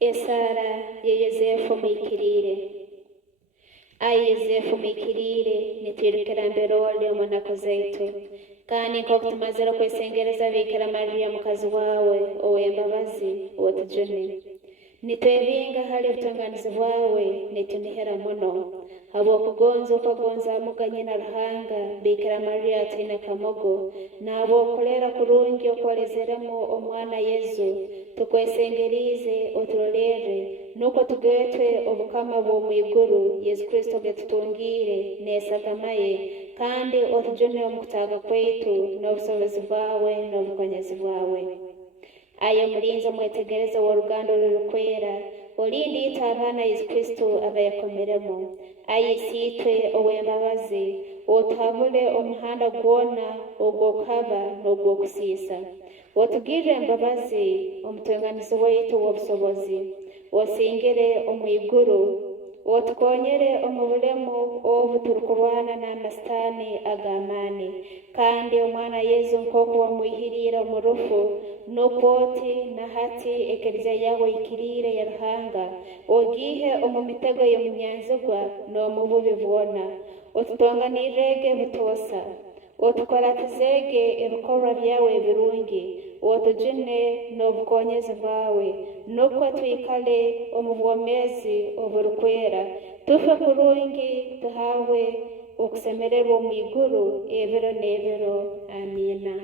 Esara ya Yosefu mwikirire. Ai Yosefu mwikirire nitwirukira mbere oli omunako zaitu kandi nk'oku tumazire kwesengereza Bikira Mariya mukazi wawe ow'embabazi otujune nitwebinga hali obutunganizi bwawe nitunihira muno habw'okugonza ukagonza muganye na Ruhanga Bikira Mariya ataine kamogo n'habw'okulera kurungi okwolezeremu omwana Yezu tukwesengerize oturorere nuko tugetwe obukama bw'omwiguru Yesu Kristo getutungire nesagamaye kandi otujune omu kutaaga kwaitu n'obusobozi bwawe n'obukonyezi bwawe. Aye mulinzi omwetegereza w'oruganda rurikwera olindi ite abaana Yesu Kristo abayakomeremu aye siitwe ow'embabazi otuhabule omuhanda gwona ogw'okuhaba n'ogw'okusiisa otugirire embabazi omutunganizi waitu w'obusobozi osingire omwiguru otukonyere omubulemu obu turukurwana n'amasitaani ag'amaani kandi omwana Yezu nk'oku wamwihiriire omu rufu n'okwoti na hati ekiriziya yawe ikirire ya Ruhanga ogiihe omu mitego y'omunyanzigwa n'omu bubi bwona otutonganirege butoosa otukoratizege ebikorwa byawe ebirungi otujune n'obukonyezi bwawe nukwo twikale omu bwomezi oburikwera tufe kurungi tuhawe okusemererwa omwiguru ebiro n'ebiro. Amina.